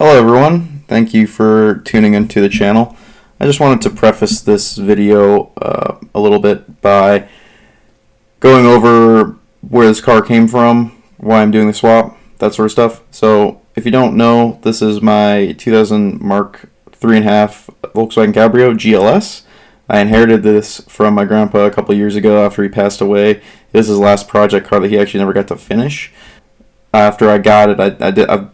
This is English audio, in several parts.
Hello everyone, thank you for tuning into the channel. I just wanted to preface this video a little bit by going over where this car came from, why I'm doing the swap, that sort of stuff. So if you don't know, this is my 2000 Mark 3.5 Volkswagen Cabrio GLS. I inherited this from my grandpa a couple years ago after he passed away. This is his last project car that he actually never got to finish. After I got it, I've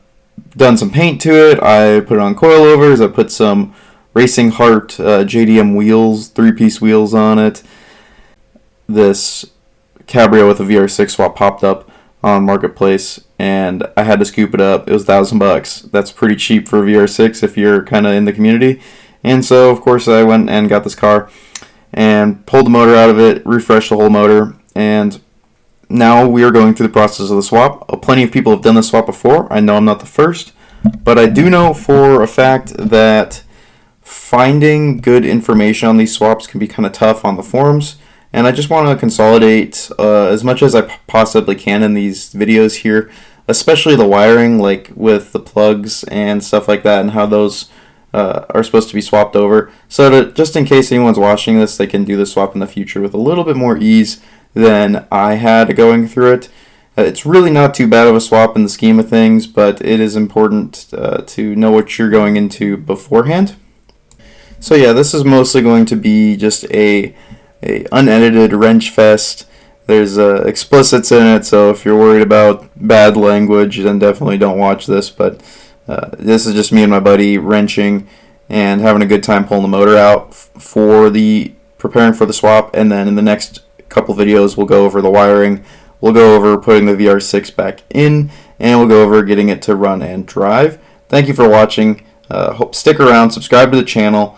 done some paint to it. I put it on coilovers. I put some Racing Heart JDM wheels, 3-piece wheels on it. This Cabrio with a VR6 swap popped up on Marketplace, and I had to scoop it up. It was $1,000. That's pretty cheap for a VR6 if you're kind of in the community. And so, of course, I went and got this car and pulled the motor out of it, refreshed the whole motor, and now we are going through the process of the swap. Plenty of people have done this swap before. I know I'm not the first, but I do know for a fact that finding good information on these swaps can be kind of tough on the forums, and I just want to consolidate as much as I possibly can in these videos here, especially the wiring, like with the plugs and stuff like that, and how those are supposed to be swapped over, so that just in case anyone's watching this, they can do the swap in the future with a little bit more ease than I had going through it. It's really not too bad of a swap in the scheme of things, but it is important to know what you're going into beforehand. So yeah, this is mostly going to be just a unedited wrench fest. There's explicits in it, so if you're worried about bad language, then definitely don't watch this, but this is just me and my buddy wrenching and having a good time pulling the motor out for the preparing for the swap, and then in the next couple videos we'll go over the wiring, we'll go over putting the VR6 back in, and we'll go over getting it to run and drive. Thank you for watching. Hope stick around, subscribe to the channel.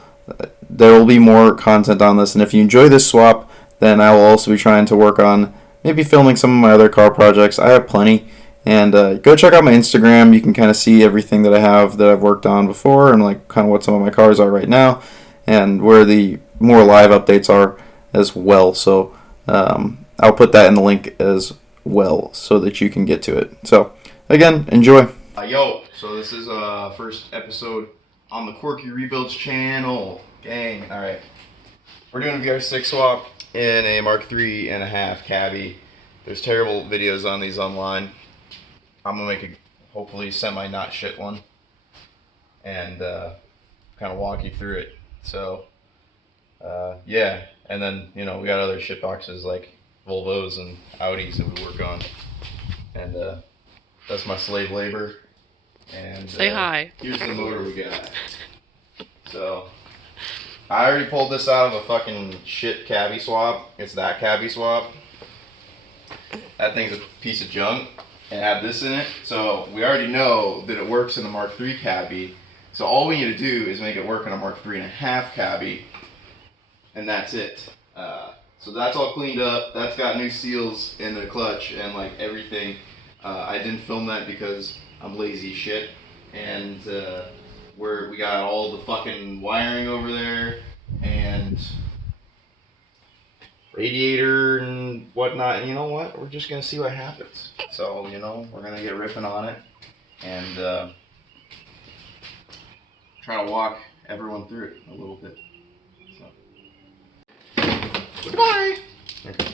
There will be more content on this, and if you enjoy this swap, then I will also be trying to work on maybe filming some of my other car projects. I have plenty, and go check out my Instagram. You can kind of see everything that I have that I've worked on before, and like kind of what some of my cars are right now, and where the more live updates are as well. So I'll put that in the link as well so that you can get to it. So again, enjoy. Yo, so this is first episode on the Quirky Rebuilds channel, gang. All right, we're doing a VR6 swap in a Mark 3.5 Cabby. There's terrible videos on these online. I'm gonna make a hopefully semi not shit one and kind of walk you through it. So yeah, and then we got other shit boxes like Volvos and Audis that we work on, and that's my slave labor. And say hi. Here's the motor we got. So I already pulled this out of a fucking shit Cabby swap. It's that Cabby swap. That thing's a piece of junk and had this in it. So we already know that it works in the Mark III Cabby. So all we need to do is make it work in a Mark 3.5 Cabby, and that's it. So that's all cleaned up. That's got new seals in the clutch and like everything. I didn't film that because I'm lazy shit, and we got all the fucking wiring over there and radiator and whatnot. And you know what? We're just gonna see what happens. So we're gonna get riffing on it and try to walk everyone through it a little bit. Goodbye. Okay.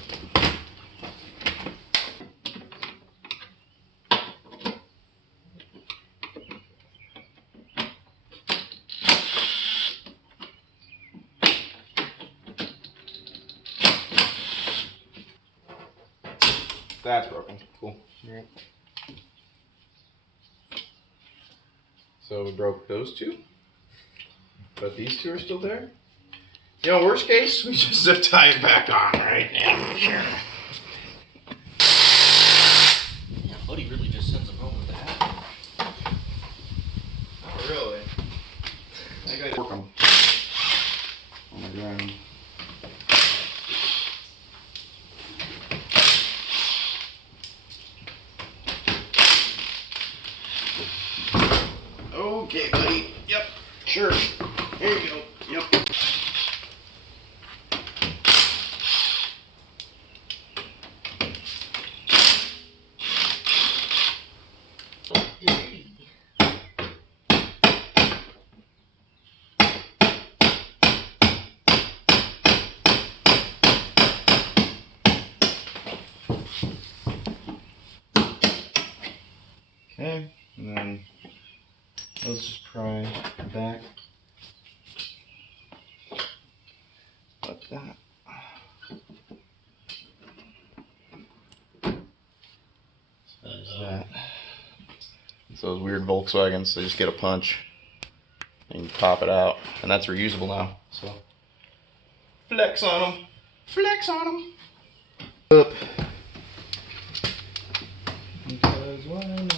That's broken. Cool. Alright. So we broke those two, but these two are still there. Worst case, we just tie it back on, right? Yeah, Buddy really just sends them home with that. Oh, really? I gotta work them on the ground. Okay, buddy. Yep. Sure. Here you go. Yep. Okay, and then let's just pry the back like that. So there's that. It's those weird Volkswagens, they just get a punch and you pop it out, and that's reusable now. So flex on them, flex on them. Up. Because why not?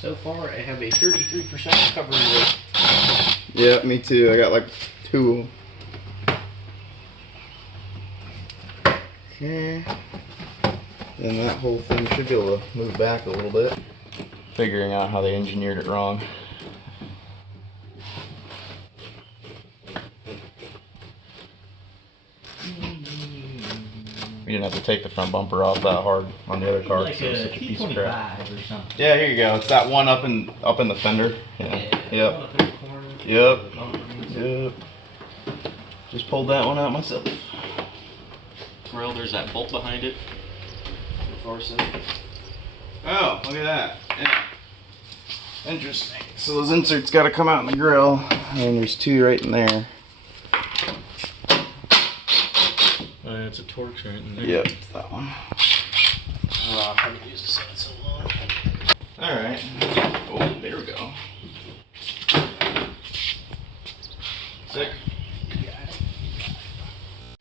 So far, I have a 33% recovery rate. Yeah, me too. I got like 2. Okay. Then that whole thing should be able to move back a little bit. Figuring out how they engineered it wrong. We didn't have to take the front bumper off that hard on the other car. Like So it's a such a piece of crap. T25 or something. Yeah, here you go. It's that one up in the fender. Yeah. Yep. Yep. Yep. Just pulled that one out myself. Well, there's that bolt behind it. Oh, look at that. Yeah. Interesting. So those inserts got to come out in the grill, and there's 2 right in there. It's a Torx right in there. Yep, it's that one. I haven't used this in so long. Alright. Oh, there we go. Sick.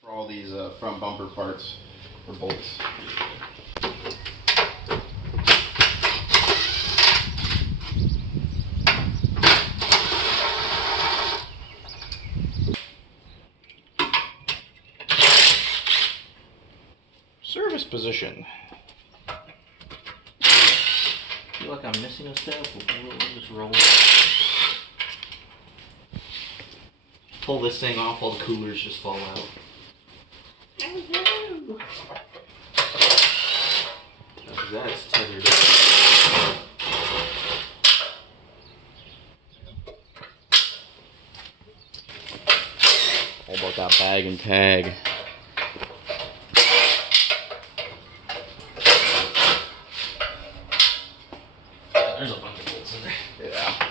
For all these front bumper parts or bolts. Service position. I feel like I'm missing a step. We'll just roll. Pull this thing off, all the coolers just fall out. That's tethered up. All about that bag and tag. There's a bunch of bolts in there. Yeah.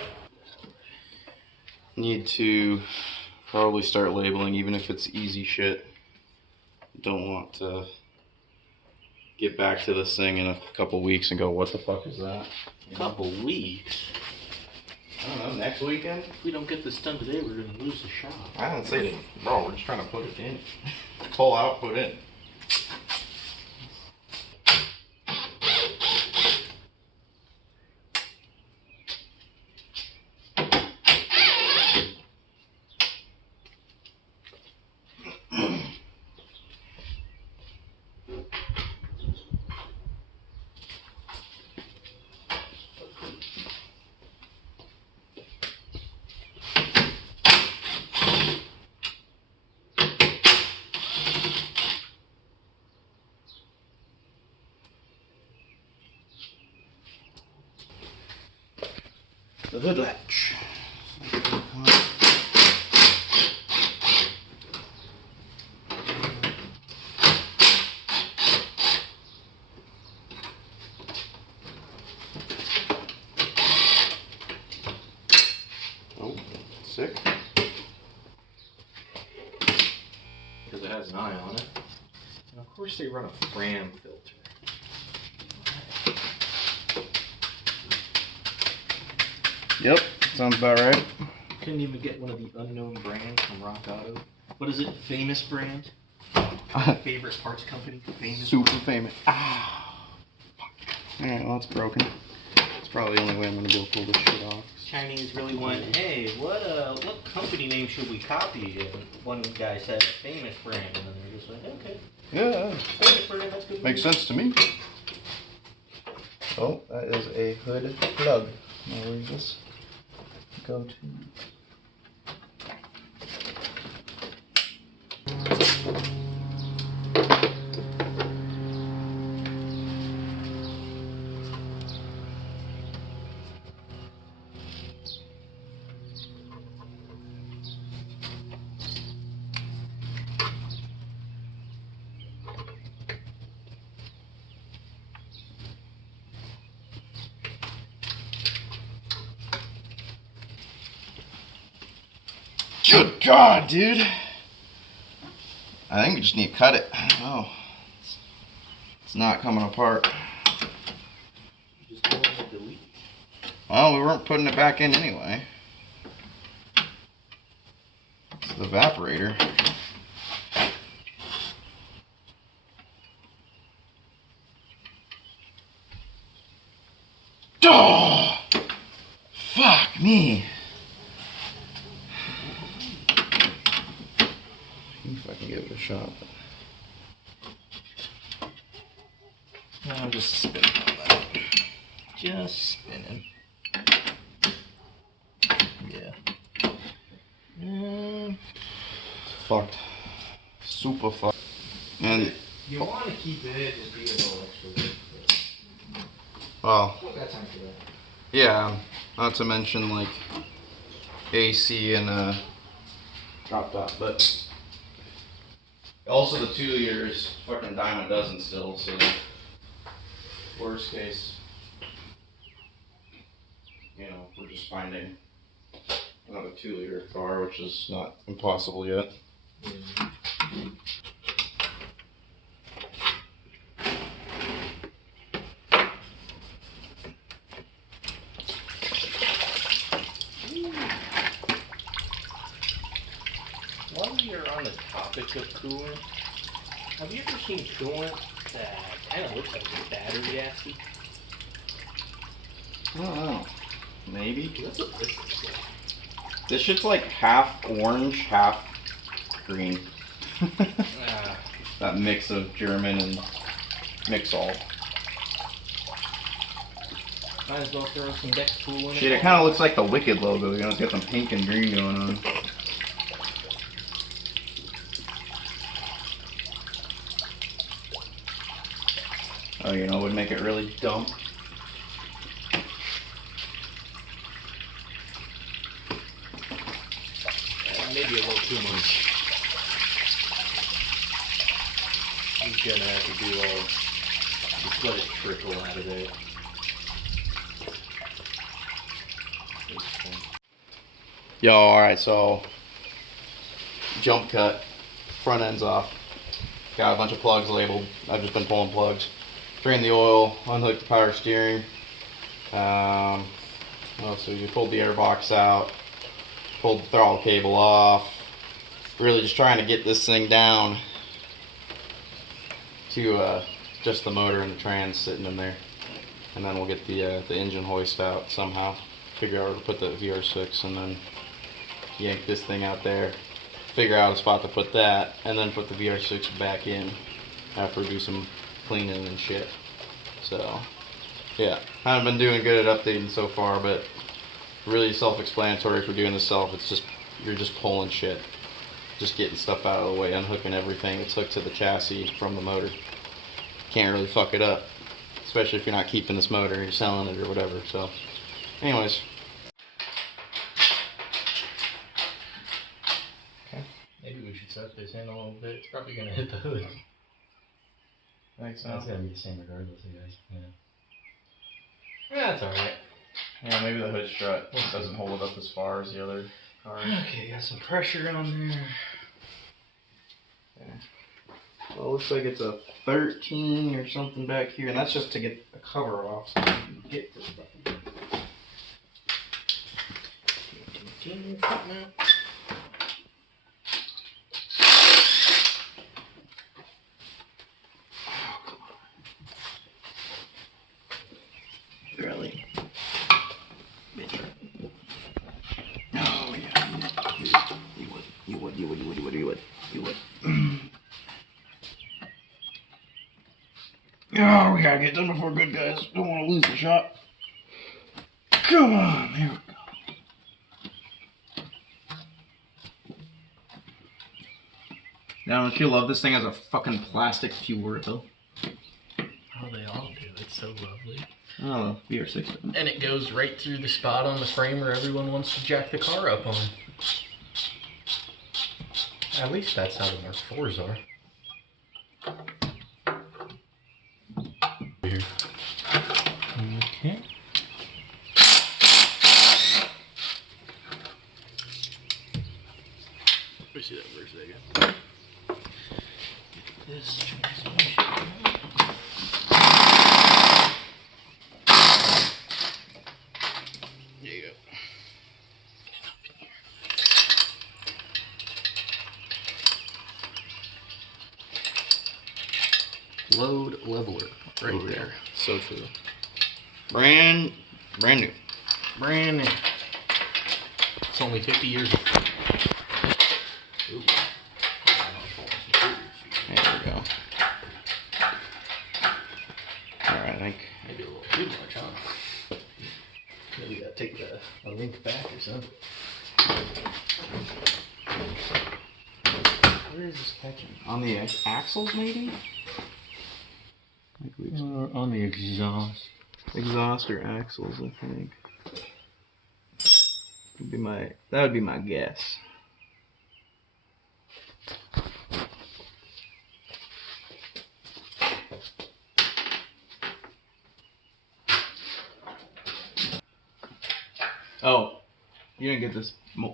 Need to probably start labeling, even if it's easy shit. Don't want to get back to this thing in a couple weeks and go, what the fuck is that? Couple weeks. I don't know, next weekend? If we don't get this done today, we're gonna lose the shop. I didn't say it. Bro, we're just trying to put it in. Pull out, put in. The hood latch. Oh, sick. Because it has an eye on it. And of course they run a Fram filter. Yep, sounds about right. Couldn't even get one of the unknown brands from Rock Auto. What is it? Famous brand? Favorite parts company? Famous. Super famous. Ah, fuck. Alright, well, it's broken. It's probably the only way I'm gonna be able to pull this shit off. Chinese really went, hey, what company name should we copy? And one guy said famous brand, and then they're just like, okay, Yeah, famous brand, that's good. makes sense to me. Oh, that is a hood plug. Now where does this go to? Good God, dude. I think we just need to cut it. I don't know. It's not coming apart. Just go on the delete. Well, we weren't putting it back in anyway. It's the evaporator. Oh, fuck me. If I can give it a shot. I'm just spinning on that. Just spinning. Yeah. Fucked. Super fucked. And You want to keep it and be a little extra good. well, I've got time for that. yeah. Not to mention like AC and drop top, but also the 2 liters fucking dime a dozen still. So worst case, you know, we're just finding another 2 liter car, which is not impossible yet. While you're on the topic of coolant, have you ever seen coolant that kind of looks like a battery acid? I don't know. Maybe. That's what this looks like. This shit's like half orange, half green. That mix of German and Mixol. Might as well throw some Dex Cool in Shit, it kind of looks like the Wicked logo. You know, it's got some pink and green going on. Oh, you know, it would make it really dumb. Maybe a little too much. I'm just gonna have to do all, just let it trickle out of there. Yo, alright, so jump cut, front end's off. Got a bunch of plugs labeled. I've just been pulling plugs. Drain the oil, unhook the power steering. So you pulled the air box out, pulled the throttle cable off. Really just trying to get this thing down to just the motor and the trans sitting in there. And then we'll get the engine hoist out somehow. Figure out where to put the VR6 and then yank this thing out there. Figure out a spot to put that and then put the VR6 back in after we do some cleaning and shit. So, yeah. Haven't been doing good at updating so far, but really self-explanatory if we're doing this self. It's just, you're just pulling shit. Just getting stuff out of the way, unhooking everything that's hooked to the chassis from the motor. Can't really fuck it up. Especially if you're not keeping this motor, you're selling it or whatever. So, anyways. Okay. Maybe we should set this in a little bit. It's probably gonna hit the hood. Thanks, It's gotta be the same regardless, I guess. Yeah. That's alright. Yeah, maybe the hood strut doesn't hold it up as far as the other cars. Okay, got some pressure on there. Yeah. Well, it looks like it's a 13 or something back here, and that's just to get the cover off so you can get this stuff. Really? Oh, yeah. You would. Oh, we gotta get done before good guys. Don't want to lose the shot. Come on, there we go. Now, don't you love this thing as a fucking plastic fuel rail? Oh, they all do. It's so lovely. Oh, VR6. And it goes right through the spot on the frame where everyone wants to jack the car up on. At least that's how the Mark IVs are. Here. Okay. foot leveler right Oh, there. yeah. So true. Brand new. Brand new. It's only 50 years old. Ooh. There we go. Alright, I think. Maybe a little too much, huh? Maybe gotta take a link back or something. Where is this catching? On the axles, maybe? On the exhaust. Exhaust or axles, I think. That would be my guess. Oh, you didn't get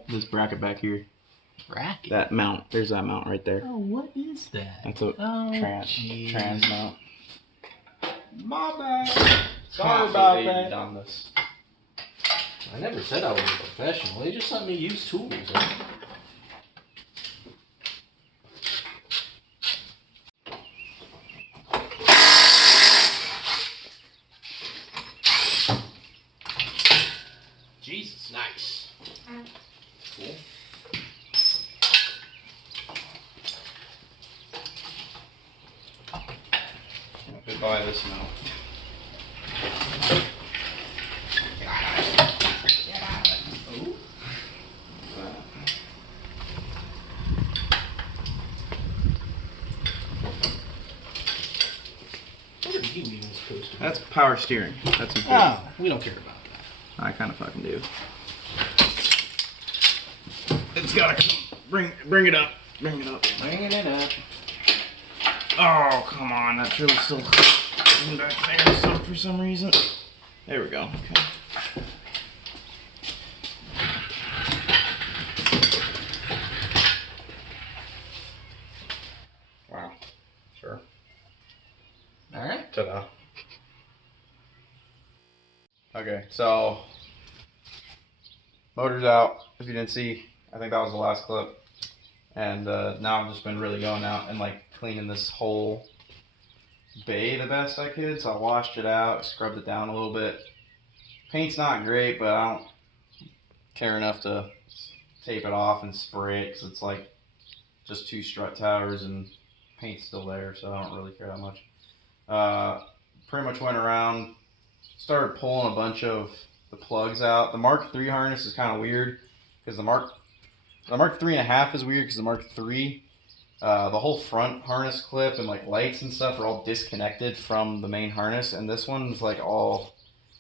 this bracket back here. Bracket? That mount. There's that mount right there. Oh, what is that? That's a trans mount. My bad. Sorry about that. On this. I never said I was a professional. They just let me use tools. Jesus, nice. Cool. Goodbye this mount. That's power steering. That's important. Oh, we don't care about that. I kind of fucking do. It's gotta bring it up. Bring it up. Bringing it up. Oh, come on. That's really still coming back there for some reason. There we go. Okay. Wow. Sure. Alright. Ta-da. Okay, so motor's out. If you didn't see, I think that was the last clip. And now I've just been really going out and like cleaning this whole bay the best I could. So I washed it out, scrubbed it down a little bit. Paint's not great, but I don't care enough to tape it off and spray it because it's like just 2 strut towers and paint's still there, so I don't really care that much. Pretty much went around, started pulling a bunch of the plugs out. The Mark III harness is kind of weird because the Mark 3.5 is weird because the Mark III, the whole front harness clip and like lights and stuff are all disconnected from the main harness, and this one's like all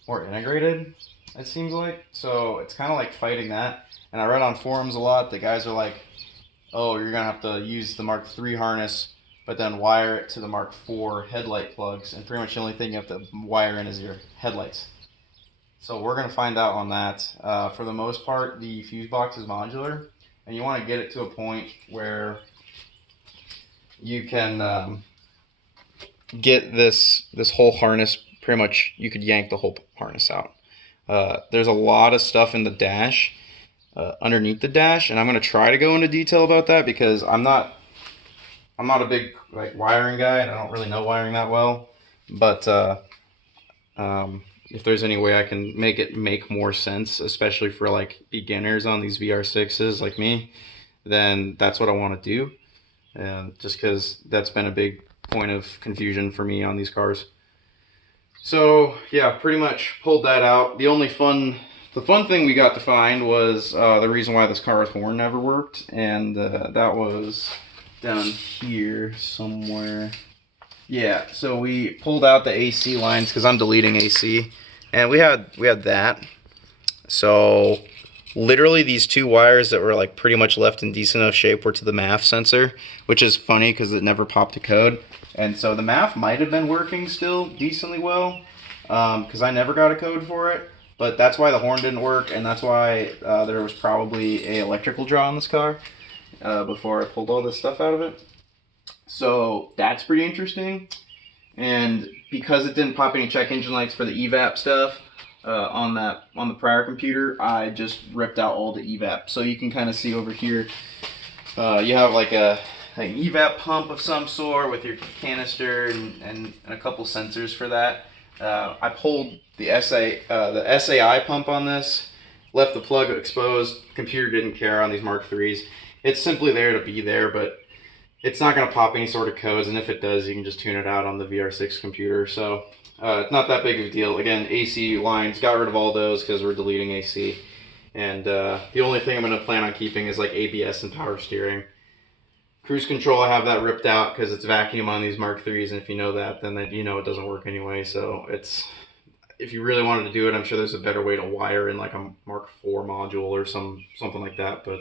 more integrated, it seems like. So it's kind of like fighting that. And I read on forums a lot, the guys are like, oh, you're gonna have to use the Mark III harness but then wire it to the Mark IV headlight plugs, and pretty much the only thing you have to wire in is your headlights. So we're going to find out on that. For the most part, the fuse box is modular, and you want to get it to a point where you can get this whole harness, pretty much you could yank the whole harness out. There's a lot of stuff in the dash, underneath the dash, and I'm going to try to go into detail about that because I'm not a big like wiring guy, and I don't really know wiring that well. But if there's any way I can make it make more sense, especially for like beginners on these VR6s like me, then that's what I want to do. And just because that's been a big point of confusion for me on these cars. So yeah, pretty much pulled that out. The fun thing we got to find was the reason why this car's horn never worked, and that was down here somewhere. Yeah, so we pulled out the AC lines because I'm deleting AC, and we had that. So literally these 2 wires that were like pretty much left in decent enough shape were to the MAF sensor, which is funny because it never popped a code. And so the MAF might have been working still decently well because I never got a code for it. But that's why the horn didn't work, and that's why there was probably a electrical draw on this car before I pulled all this stuff out of it. So that's pretty interesting. And because it didn't pop any check engine lights for the evap stuff on the prior computer, I just ripped out all the evap. So you can kind of see over here, you have like a an evap pump of some sort with your canister and a couple sensors for that. I pulled the SAI pump on this, left the plug exposed. Computer didn't care on these Mark IIIs. It's simply there to be there, but it's not going to pop any sort of codes, and if it does, you can just tune it out on the VR6 computer. So it's not that big of a deal. Again, AC lines, got rid of all those because we're deleting AC. And the only thing I'm going to plan on keeping is like ABS and power steering. Cruise control, I have that ripped out because it's vacuum on these Mark IIIs, and if you know that, then you know it doesn't work anyway. So if you really wanted to do it, I'm sure there's a better way to wire in like a Mark IV module or something like that. But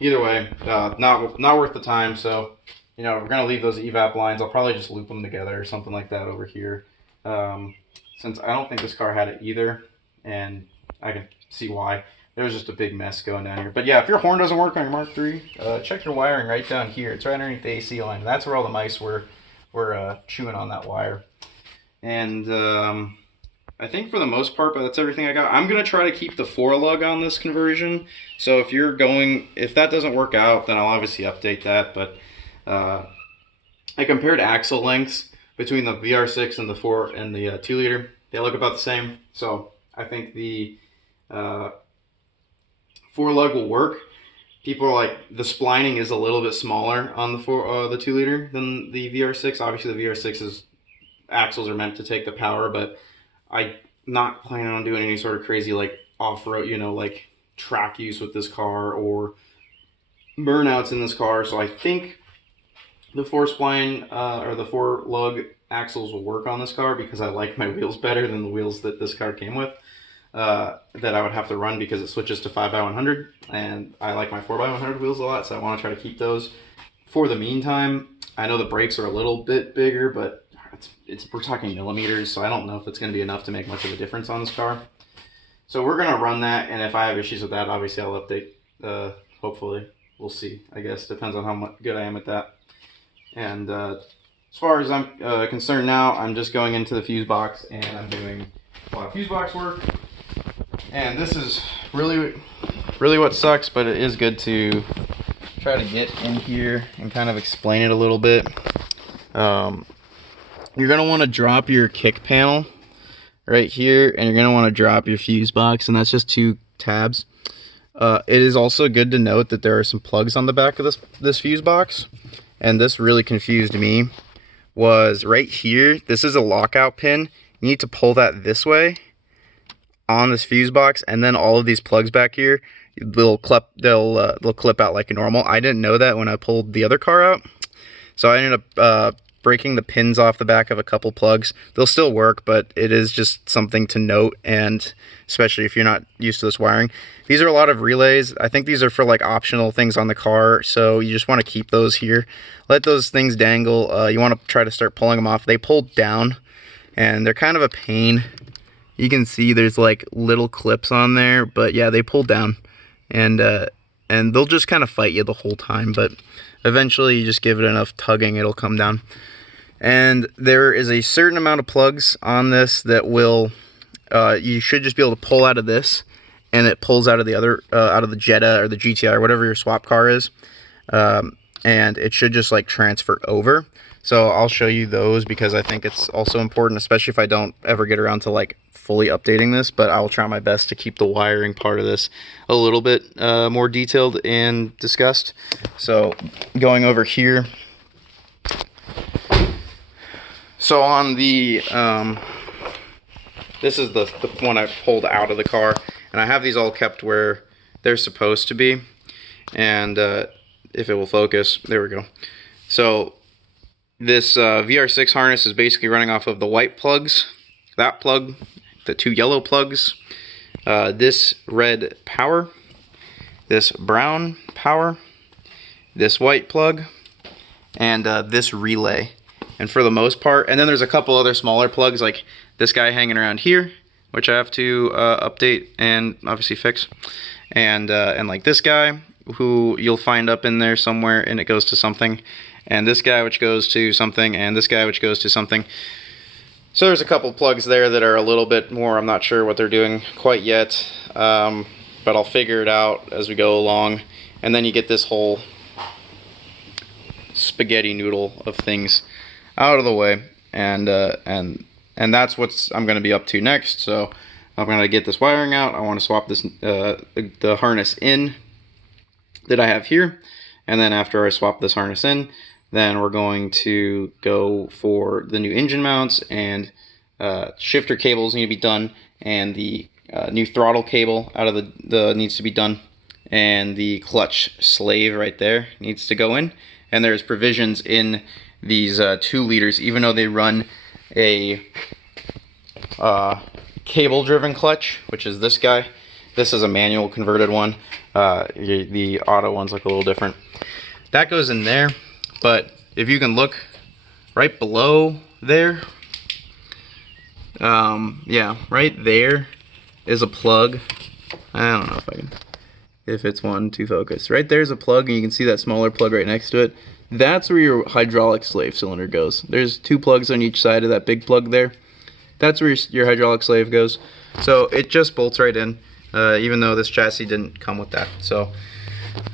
either way, not worth the time. So we're gonna leave those evap lines. I'll probably just loop them together or something like that over here, since I don't think this car had it either, and I can see why. There was just a big mess going down here. But yeah, if your horn doesn't work on your Mark III, check your wiring right down here. It's right underneath the AC line. And that's where all the mice were chewing on that wire. And I think for the most part, but that's everything I got. I'm going to try to keep the 4-lug on this conversion. So if that doesn't work out, then I'll obviously update that. But I compared axle lengths between the VR6 and the 4 and the 2-liter. They look about the same. So I think the 4-lug will work. People are like, the splining is a little bit smaller on the 2-liter than the VR6. Obviously, the VR6's axles are meant to take the power, but I'm not planning on doing any sort of crazy like off-road, like track use with this car or burnouts in this car. So I think the 4-spline or the 4-lug axles will work on this car because I like my wheels better than the wheels that this car came with. That I would have to run because it switches to 5x100, and I like my 4x100 wheels a lot, so I want to try to keep those for the meantime. I know the brakes are a little bit bigger, but we're talking millimeters, so I don't know if it's going to be enough to make much of a difference on this car. So we're going to run that, and if I have issues with that, obviously I'll update. Hopefully, we'll see. I guess depends on how good I am at that. And as far as I'm concerned now, I'm just going into the fuse box, and I'm doing a lot of fuse box work. And this is really what sucks, but it is good to try to get in here and kind of explain it a little bit. You're going to want to drop your kick panel right here, and you're going to want to drop your fuse box, and that's just 2 tabs. It is also good to note that there are some plugs on the back of this fuse box, and this really confused me. Was right here, this is a lockout pin. You need to pull that this way on this fuse box, and then all of these plugs back here, they'll clip out like normal. I didn't know that when I pulled the other car out, so I ended up breaking the pins off the back of a couple plugs. They'll still work, but it is just something to note, and especially if you're not used to this wiring. These are a lot of relays. I think these are for like optional things on the car, so you just want to keep those here. Let those things dangle. You want to try to start pulling them off. They pull down, and they're kind of a pain. You can see there's like little clips on there, but yeah, they pull down, and they'll just kind of fight you the whole time, but eventually you just give it enough tugging, it'll come down. And there is a certain amount of plugs on this that will, you should just be able to pull out of this, and it pulls out of the other, out of the Jetta or the GTI or whatever your swap car is, and it should just like transfer over. So I'll show you those because I think it's also important, especially if I don't ever get around to like fully updating this, but I will try my best to keep the wiring part of this a little bit more detailed and discussed. So going over here, so on the this is the one I pulled out of the car, and I have these all kept where they're supposed to be, and if it will focus, there we go. So this VR6 harness is basically running off of the white plugs, that plug, the 2 yellow plugs, this red power, this brown power, this white plug, and this relay. And for the most part, and then there's a couple other smaller plugs like this guy hanging around here, which I have to update and obviously fix, and like this guy, who you'll find up in there somewhere, and it goes to something, and this guy which goes to something, and this guy which goes to something. So there's a couple plugs there that are a little bit more, I'm not sure what they're doing quite yet, but I'll figure it out as we go along. And then you get this whole spaghetti noodle of things out of the way, and that's what I'm going to be up to next. So I'm going to get this wiring out. I want to swap this the harness in that I have here, and then after I swap this harness in, then we're going to go for the new engine mounts, and shifter cables need to be done, and the new throttle cable out of the needs to be done, and the clutch slave right there needs to go in. And there's provisions in these 2 liters, even though they run a cable driven clutch, which is this guy. This is a manual converted one. The auto ones look a little different. That goes in there, but if you can look right below there, yeah, right there is a plug. I don't know if it's one to focus. Right there's a plug, and you can see that smaller plug right next to it. That's where your hydraulic slave cylinder goes. There's 2 plugs on each side of that big plug there. That's where your hydraulic slave goes. So it just bolts right in, even though this chassis didn't come with that. So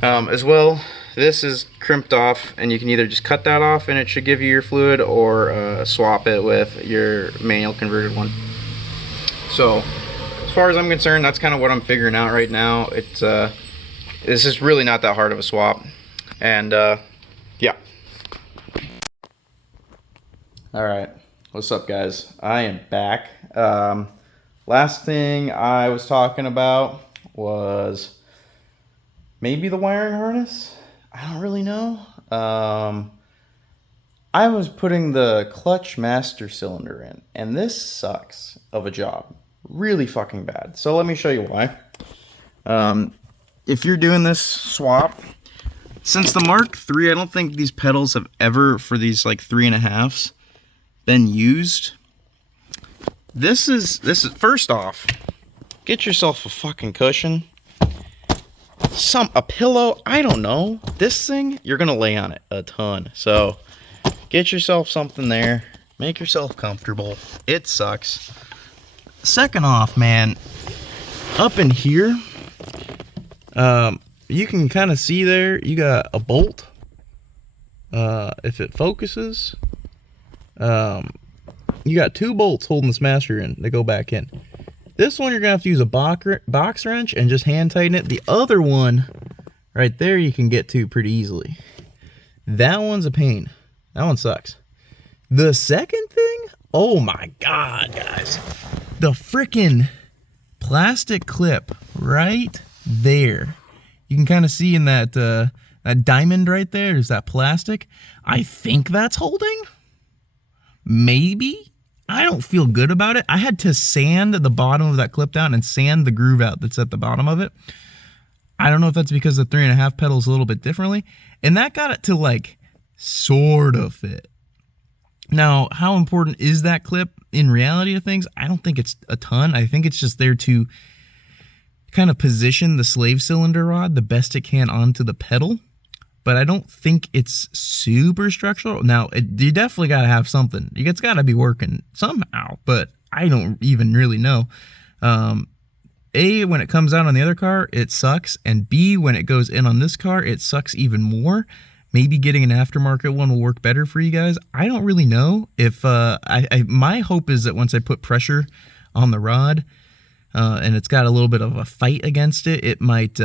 as well, this is crimped off, and you can either just cut that off and it should give you your fluid, or swap it with your manual converted one. So as far as I'm concerned, that's kind of what I'm figuring out right now. This is really not that hard of a swap, and yeah. All right, what's up, guys? I am back. Last thing I was talking about was maybe the wiring harness. I don't really know. I was putting the clutch master cylinder in, and this sucks of a job. Really fucking bad. So let me show you why. If you're doing this swap, since the Mark III, I don't think these pedals have ever, for these like 3.5s, been used. This is first off, get yourself a fucking cushion, a pillow, I don't know. This thing, you're gonna lay on it a ton. So get yourself something there, make yourself comfortable. It sucks. Second off, man, up in here, you can kind of see there, you got a bolt. If it focuses, you got 2 bolts holding this master in. They go back in. This one you're gonna have to use a box wrench and just hand tighten it. The other one, right there, you can get to pretty easily. That one's a pain. That one sucks. The second thing, oh my god, guys, the freaking plastic clip right there. You can kind of see in that that diamond right there is that plastic. I think that's holding. Maybe. I don't feel good about it. I had to sand the bottom of that clip down and sand the groove out that's at the bottom of it. I don't know if that's because the 3.5 pedals a little bit differently. And that got it to like sort of fit. Now, how important is that clip in reality of things? I don't think it's a ton. I think it's just there to kind of position the slave cylinder rod the best it can onto the pedal. But I don't think it's super structural. Now, you definitely got to have something. It's got to be working somehow, but I don't even really know. A, when it comes out on the other car, it sucks. And B, when it goes in on this car, it sucks even more. Maybe getting an aftermarket one will work better for you guys. I don't really know. If my hope is that once I put pressure on the rod, and it's got a little bit of a fight against it, it might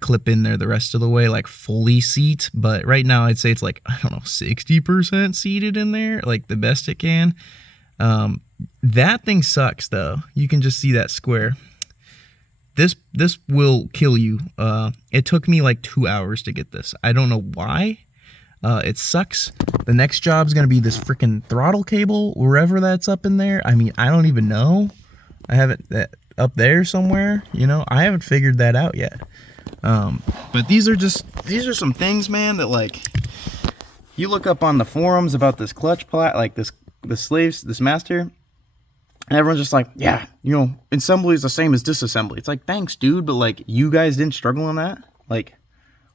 clip in there the rest of the way, like fully seat. But right now I'd say it's like, I don't know, 60% seated in there, like the best it can. That thing sucks though. You can just see that square. This will kill you. It took me like 2 hours to get this. I don't know why. It sucks. The next job's gonna be this freaking throttle cable, wherever that's up in there. I mean, I don't even know. I have it up there somewhere, you know. I haven't figured that out yet. But these are some things, man, that like you look up on the forums about this clutch like this master, and everyone's just like, yeah, you know, assembly is the same as disassembly. It's like, thanks, dude, but like, you guys didn't struggle on that. Like,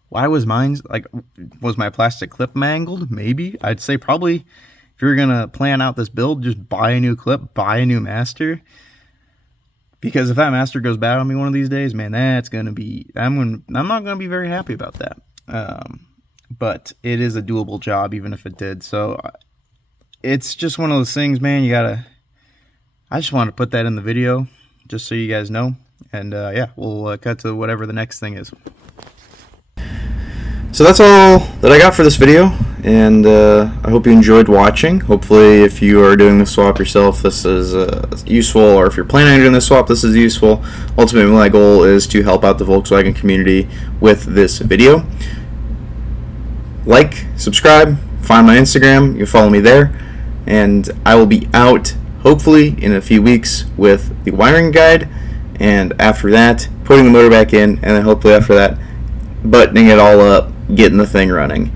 why was was my plastic clip mangled? Maybe. I'd say probably if you're gonna plan out this build, just buy a new clip, buy a new master. Because if that master goes bad on me one of these days, man, that's gonna be, I'm not gonna be very happy about that. but it is a doable job even if it did. So it's just one of those things, man. I just want to put that in the video just so you guys know. And yeah, we'll cut to whatever the next thing is. So that's all that I got for this video, and I hope you enjoyed watching. Hopefully, if you are doing the swap yourself, this is useful, or if you're planning on doing the swap, this is useful. Ultimately, my goal is to help out the Volkswagen community with this video. Like, subscribe, find my Instagram, you can follow me there, and I will be out, hopefully, in a few weeks with the wiring guide, and after that, putting the motor back in, and then hopefully after that, buttoning it all up, getting the thing running.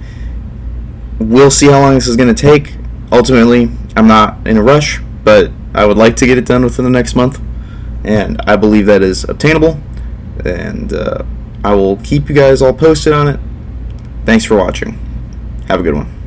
We'll see how long this is going to take. Ultimately, I'm not in a rush, but I would like to get it done within the next month, and I believe that is obtainable, and I will keep you guys all posted on it. Thanks for watching. Have a good one.